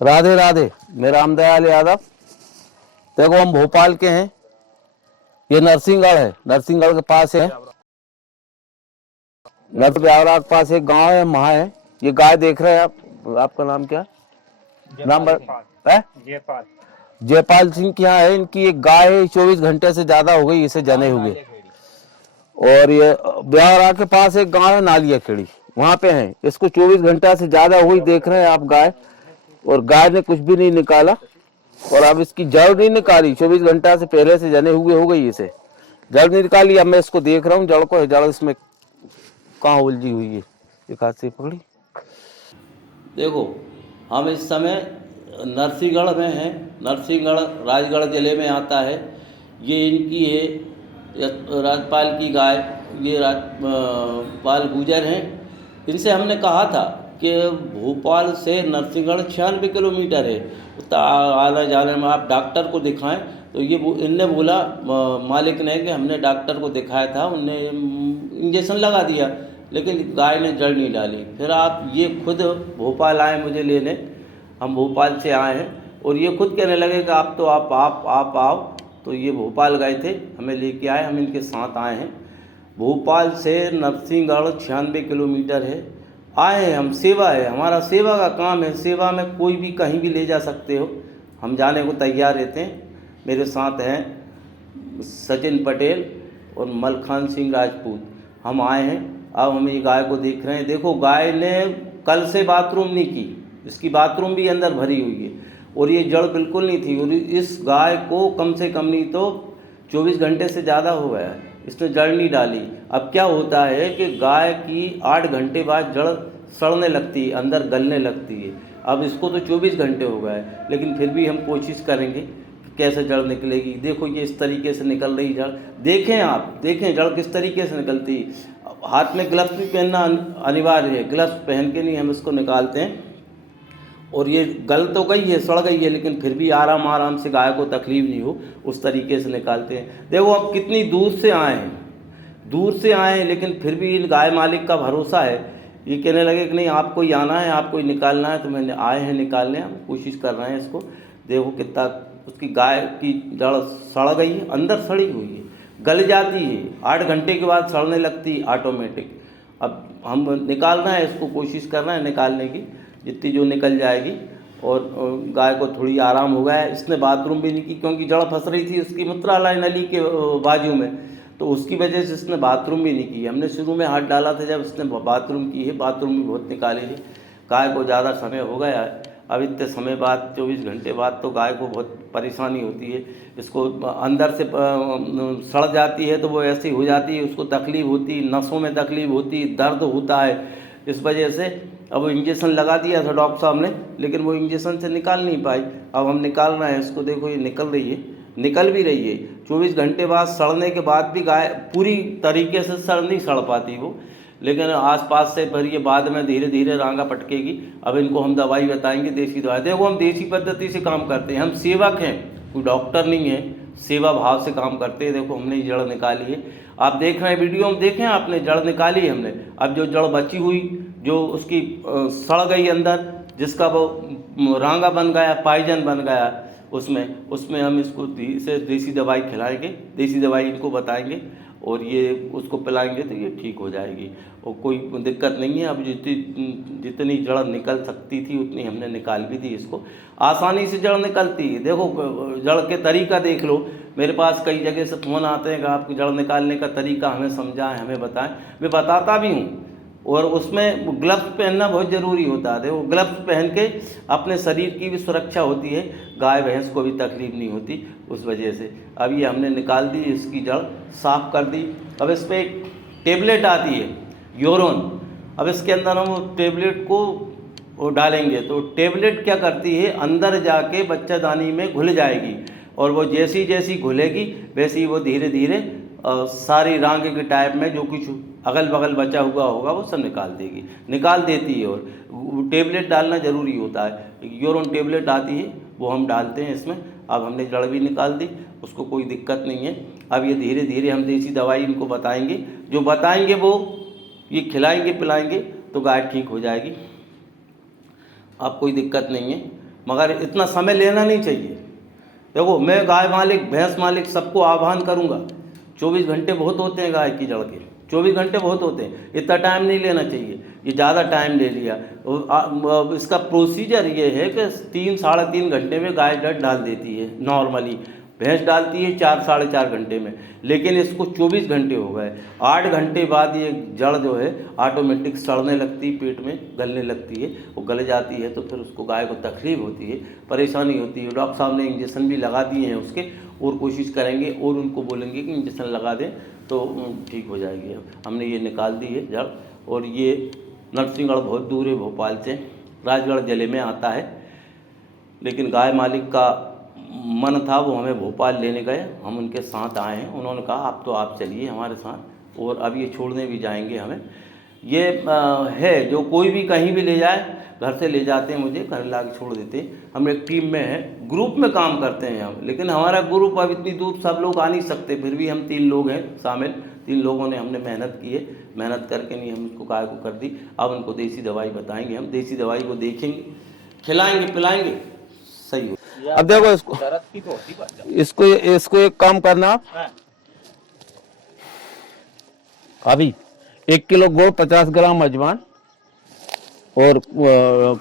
राधे राधे। मैं रामदयाल यादव। देखो हम भोपाल के हैं। ये नरसिंहगढ़ है, नरसिंहगढ़ के पास है। नरसिंह ब्यावरा के पास एक गांव है, वहाँ है। ये गाय देख रहे हैं आप। आपका नाम क्या? नाम है जयपाल। जयपाल सिंह के यहाँ है। इनकी एक गाय है, 24 घंटे से ज्यादा हो गई इसे जने हुए। और ये ब्यावरा के पास एक गांव है नालिया खेड़ी, वहाँ पे है। इसको 24 घंटा से ज्यादा हुई, देख रहे हैं आप गाय। और गाय ने कुछ भी नहीं निकाला। और अब इसकी जड़ नहीं निकाली, 24 घंटा से पहले से जने हुए हो गई इसे। जड़ नहीं निकाली। अब मैं इसको देख रहा हूँ जड़ को, जड़ इसमें कहाँ उलझी हुई है। एक हाथ से पकड़ी। देखो हम इस समय नरसिंहगढ़ में हैं। नरसिंहगढ़ राजगढ़ जिले में आता है। ये इनकी है राजपाल की गाय। ये राजपाल गुजर हैं। इनसे हमने कहा था कि भोपाल से नरसिंहगढ़ 96 किलोमीटर है, उतना आना जाने में आप डॉक्टर को दिखाएं। तो ये इनने बोला मालिक ने कि हमने डॉक्टर को दिखाया था, उनने इंजेक्शन लगा दिया, लेकिन गाय ने जड़ नहीं डाली। फिर आप ये खुद भोपाल आए मुझे लेने। हम भोपाल से आए हैं और ये खुद कहने लगे कि आप तो आप आओ। तो ये भोपाल गए थे, हमें लेके आए, हम इनके साथ आए हैं। भोपाल से नरसिंहगढ़ 96 किलोमीटर है। आए हैं हम, सेवा है हमारा, सेवा का काम है। सेवा में कोई भी कहीं भी ले जा सकते हो, हम जाने को तैयार रहते हैं। मेरे साथ हैं सचिन पटेल और मलखान सिंह राजपूत। हम आए हैं। अब हम ये गाय को देख रहे हैं। देखो गाय ने कल से बाथरूम नहीं की, इसकी बाथरूम भी अंदर भरी हुई है और ये जड़ बिल्कुल नहीं थी। और इस गाय को कम से कम नहीं तो 24 घंटे से ज़्यादा हो गया है, इसने जड़ नहीं डाली। अब क्या होता है कि गाय की 8 घंटे बाद जड़ सड़ने लगती है, अंदर गलने लगती है। अब इसको तो 24 घंटे हो गए, लेकिन फिर भी हम कोशिश करेंगे कि कैसे जड़ निकलेगी। देखो ये इस तरीके से निकल रही जड़। देखें आप, देखें जड़ किस तरीके से निकलती है। हाथ में ग्लव्स भी पहनना अनिवार्य है, ग्लव्स पहन के नहीं हम इसको निकालते हैं। और ये गल तो गई है, सड़ गई है, लेकिन फिर भी आराम आराम से गाय को तकलीफ नहीं हो उस तरीके से निकालते हैं। देखो अब कितनी दूर से आए हैं, दूर से आए हैं, लेकिन फिर भी इन गाय मालिक का भरोसा है। ये कहने लगे कि नहीं आपको ही आना है, आपको ही निकालना है। तो मैंने आए हैं निकालने, हम कोशिश कर रहे हैं इसको। देखो कितना उसकी गाय की जड़ सड़ गई है, अंदर सड़ी हुई है, गल जाती है, 8 घंटे के बाद सड़ने लगती है ऑटोमेटिक। अब हम निकाल रहे हैं इसको, कोशिश कर रहे हैं निकालने की, जितनी जो निकल जाएगी। और गाय को थोड़ी आराम हो गया है। इसने बाथरूम भी नहीं की क्योंकि जड़ फंस रही थी उसकी मूत्रालय नली के बाजू में, तो उसकी वजह से इसने बाथरूम भी नहीं की। हमने शुरू में हाथ डाला था जब इसने बाथरूम की है, बाथरूम भी बहुत निकाली है। गाय को ज़्यादा समय हो गया है। अब इतने समय बाद 24 घंटे बाद तो गाय को बहुत परेशानी होती है। इसको अंदर से सड़ जाती है तो वो ऐसी हो जाती है, उसको तकलीफ़ होती है, नसों में तकलीफ़ होती है, दर्द होता है। इस वजह से अब इंजेक्शन लगा दिया था डॉक्टर साहब ने, लेकिन वो इंजेक्शन से निकाल नहीं पाई। अब हम निकाल रहे हैं इसको। देखो ये निकल रही है, निकल भी रही है। 24 घंटे बाद सड़ने के बाद भी गाय पूरी तरीके से नहीं सड़ पाती वो, लेकिन आसपास से फिर ये बाद में धीरे धीरे रांगा पटकेगी। अब इनको हम दवाई बताएंगे, देसी दवाई। देखो हम देसी पद्धति से काम करते हैं, हम सेवक हैं, कोई डॉक्टर नहीं है, सेवा भाव से काम करते हैं। देखो हमने ये जड़ निकाली है, आप देख रहे हैं वीडियो में, देखें आपने, जड़ निकाली है हमने। अब जो जड़ बची हुई, जो उसकी सड़ गई अंदर, जिसका वो रांगा बन गया, पाइजन बन गया, उसमें हम इसको देसी दवाई खिलाएंगे, देसी दवाई इनको बताएंगे और ये उसको पिलाएंगे तो ये ठीक हो जाएगी और कोई दिक्कत नहीं है। अब जितनी जड़ निकल सकती थी उतनी हमने निकाल भी दी इसको। आसानी से जड़ निकलती है। देखो जड़ के तरीका देख लो, मेरे पास कई जगह से फ़ोन आते हैं कि आपको जड़ निकालने का तरीका हमें समझाएं, हमें बताएं। मैं बताता भी हूँ। और उसमें ग्लव्स पहनना बहुत ज़रूरी होता है। देखो ग्लव्स पहन के अपने शरीर की भी सुरक्षा होती है, गाय भैंस को भी तकलीफ़ नहीं होती उस वजह से। अब ये हमने निकाल दी, इसकी जड़ साफ़ कर दी। अब इस पर एक टेबलेट आती है यूरोन, अब इसके अंदर हम टेबलेट को डालेंगे तो टेबलेट क्या करती है, अंदर जाके बच्चादानी में घुल जाएगी और वो जैसी जैसी घुलेगी वैसे ही वो धीरे धीरे सारी रांग के टाइप में जो कुछ अगल बगल बचा हुआ होगा वो सब निकाल देगी, निकाल देती है। और टेबलेट डालना ज़रूरी होता है। यूरोन टेबलेट आती है वो हम डालते हैं इसमें। अब हमने जड़ भी निकाल दी, उसको कोई दिक्कत नहीं है। अब ये धीरे धीरे हम देसी दवाई इनको बताएंगे, जो बताएंगे वो ये खिलाएंगे पिलाएंगे तो गाय ठीक हो जाएगी। अब कोई दिक्कत नहीं है। मगर इतना समय लेना नहीं चाहिए। देखो मैं गाय मालिक भैंस मालिक सबको आह्वान करूँगा, 24 घंटे बहुत होते हैं गाय की जड़ के, 24 घंटे बहुत होते हैं, इतना टाइम नहीं लेना चाहिए। ये ज़्यादा टाइम ले लिया। इसका प्रोसीजर ये है कि 3 साढ़े 3 घंटे में गाय जड़ डाल देती है, नॉर्मली भैंस डालती है 4 साढ़े 4 घंटे में, लेकिन इसको 24 घंटे हो गए। 8 घंटे बाद ये जड़ जो है ऑटोमेटिक सड़ने लगती, पेट में गलने लगती है। वो गल जाती है तो फिर उसको गाय को तकलीफ होती है, परेशानी होती है। डॉक्टर साहब ने इंजेक्शन भी लगा दिए हैं उसके, और कोशिश करेंगे और उनको बोलेंगे कि इंजेक्शन लगा दें तो ठीक हो जाएगी। हमने ये निकाल दी है जड़। और ये नरसिंहगढ़ बहुत दूर है भोपाल से, राजगढ़ ज़िले में आता है, लेकिन गाय मालिक का मन था, वो हमें भोपाल लेने गए, हम उनके साथ आए हैं। उन्होंने कहा अब तो आप चलिए हमारे साथ, और अब ये छोड़ने भी जाएंगे हमें। ये है जो कोई भी कहीं भी ले जाए, घर से ले जाते हैं, मुझे घर ला के छोड़ देते हैं। हम एक टीम में हैं, ग्रुप में काम करते हैं हम, लेकिन हमारा ग्रुप अब इतनी दूर सब लोग आ नहीं सकते, फिर भी हम 3 लोग हैं शामिल। 3 लोगों ने हमने मेहनत की है, मेहनत करके नहीं हम इसको गाय को कर दी। अब उनको देसी दवाई बताएंगे, हम देसी दवाई को देखेंगे, खिलाएंगे पिलाएंगे, सही हो। अब देखो इसको एक काम करना, अभी 1 किलो गुड़, 50 ग्राम अजवान और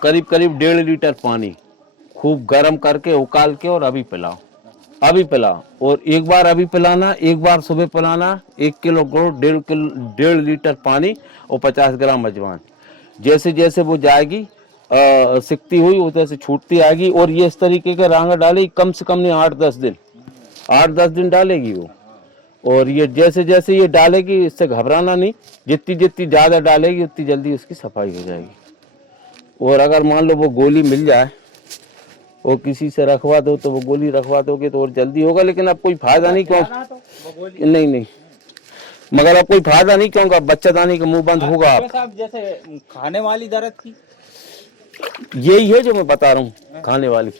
करीब करीब 1.5 लीटर पानी खूब गर्म करके उकाल के और अभी पिलाओ, अभी पिलाओ। और एक बार अभी पिलाना, एक बार सुबह पिलाना। 1 किलो गुड़, 1.5 लीटर पानी और 50 ग्राम अजवान। जैसे जैसे वो जाएगी सिकती हुई, वो जैसे छूटती आएगी। और ये इस तरीके के रांगा डालेगी, कम से कम नहीं 8-10 दिन, 8-10 दिन डालेगी वो। और ये जैसे जैसे ये डालेगी, इससे घबराना नहीं, जितनी जितनी ज़्यादा डालेगी उतनी जल्दी उसकी सफाई हो जाएगी। और अगर मान लो वो गोली मिल जाए और किसी से रखवा दो तो वो गोली रखवा दोगे तो और जल्दी होगा, लेकिन अब कोई फायदा नहीं। क्यों नहीं, मगर अब कोई फायदा नहीं, क्योंकि बच्चादानी का मुंह बंद होगा। आप जैसे खाने वाली दर्द की यही है जो मैं बता रहा हूँ, खाने वाली,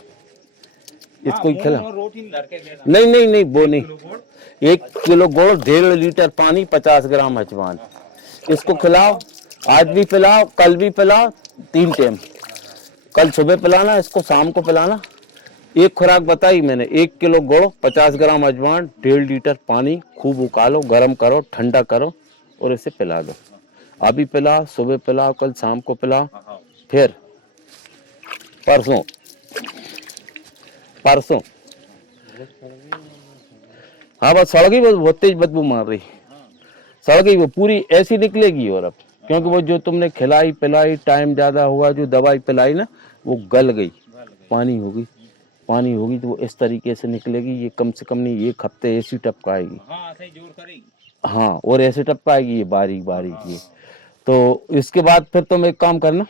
इसको ही खिला। नहीं, वो नहीं। 1 किलो गुड़, 1.5 लीटर पानी, 50 ग्राम अजवान, इसको खिलाओ। आज भी पिलाओ, कल भी पिलाओ, 3 टाइम। कल सुबह पिलाना, इसको शाम को पिलाना। एक खुराक बताई मैंने, 1 किलो गुड़, 50 ग्राम अजवान, 1.5 लीटर पानी, खूब उकालो, गर्म करो, ठंडा करो और इसे पिला दो। अभी पिलाओ, सुबह पिलाओ, कल शाम को पिलाओ। फिर परसों हाँ बस सड़ गई, बस बहुत तेज बदबू मार रही, सड़ गई वो पूरी, ऐसी निकलेगी। और अब क्योंकि वो जो तुमने खिलाई पिलाई, टाइम ज्यादा हुआ, जो दवाई पिलाई ना, वो गल गई, पानी होगी तो वो इस तरीके से निकलेगी। ये कम से कम नहीं 1 हफ्ते ऐसी टपकाएगी। हाँ, और ऐसे टपकाएगी ये बारीक बारीक ये। तो इसके बाद फिर तुम एक काम करना,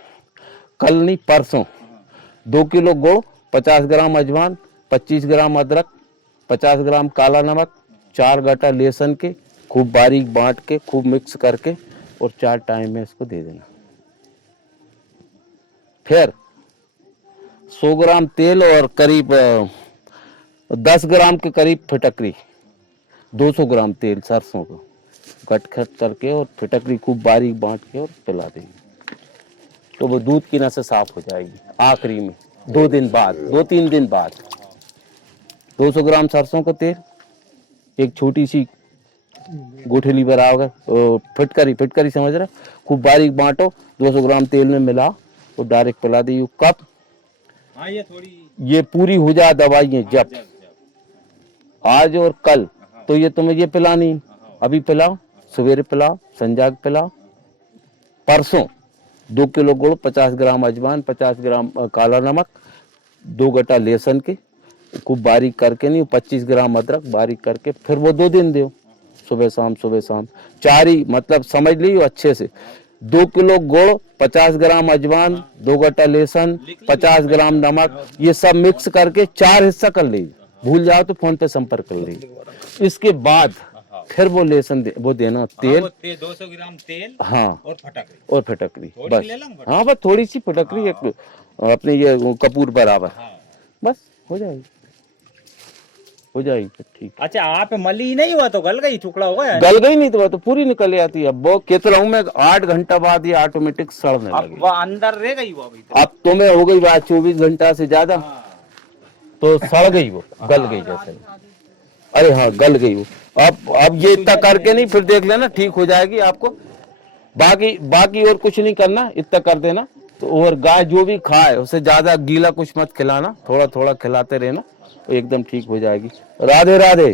कल नहीं परसों 2 किलो गुड़, 50 ग्राम अजवान, 25 ग्राम अदरक, 50 ग्राम काला नमक, 4 गट्टा लहसुन के खूब बारीक बांट के, खूब मिक्स करके और 4 टाइम में इसको दे देना। फिर 100 ग्राम तेल और करीब 10 ग्राम के करीब फिटकरी, 200 ग्राम तेल सरसों को गटखट करके और फिटकरी खूब बारीक बांट के और पिला देंगे, तो वो दूध की नसें साफ हो जाएगी। आखिरी में 2-3 दिन बाद 200 ग्राम सरसों का तेल, एक छोटी सी गुठली बराबर फिटकरी समझ रहे, खूब बारीक बांटो, 200 ग्राम तेल में मिलाओ और डायरेक्ट पिला दी। कब ये पूरी हो जाए दवाइयाँ, जब आज और कल, तो ये तुम्हें ये पिलानी, अभी पिलाओ, सवेरे पिलाओ, संजा पिलाओ। परसों 2 किलो गुड़, 50 ग्राम अजवान, 50 ग्राम काला नमक, 2 गट्टा लहसुन के खूब बारीक करके नहीं, 25 ग्राम अदरक बारीक करके, फिर वो 2 दिन दो, सुबह शाम 4 ही, मतलब समझ लीजिए अच्छे से। 2 किलो गुड़, 50 ग्राम अजवान, 2 गट्टा लहसुन, 50 ग्राम नमक, ये सब मिक्स करके 4 हिस्सा कर लीजिए। भूल जाओ तो फोन पे संपर्क कर लीजिए। इसके बाद फिर वो लहसुन वो देना, तेल 200 ग्राम तेल, हाँ, और फिटकरी बस। हाँ बस थोड़ी सी फिटकरी, एक अपने ये कपूर बराबर, बस हो जाएगी ठीक। अच्छा, आप मली नहीं हुआ तो गल गई, टुकड़ा हो गया? गल गई नहीं तो पूरी निकल आती है। अब वो कहता हूँ मैं 8 घंटा बाद ये ऑटोमेटिक सड़ने लगी। वो अंदर रह गई वो अभी। अब तुम्हें हो गई बात 24 घंटा से ज्यादा। तो सड़ गई, वो गल गई जैसे। अरे हाँ, गल गई वो। अब ये इतना करके नहीं, फिर देख लेना ठीक हो जाएगी आपको। बाकी और कुछ नहीं करना, इतना कर देना तो। और गाय जो भी खाए उसे ज्यादा गीला कुछ मत खिलाना, थोड़ा थोड़ा खिलाते रहना, तो एकदम ठीक हो जाएगी। राधे राधे।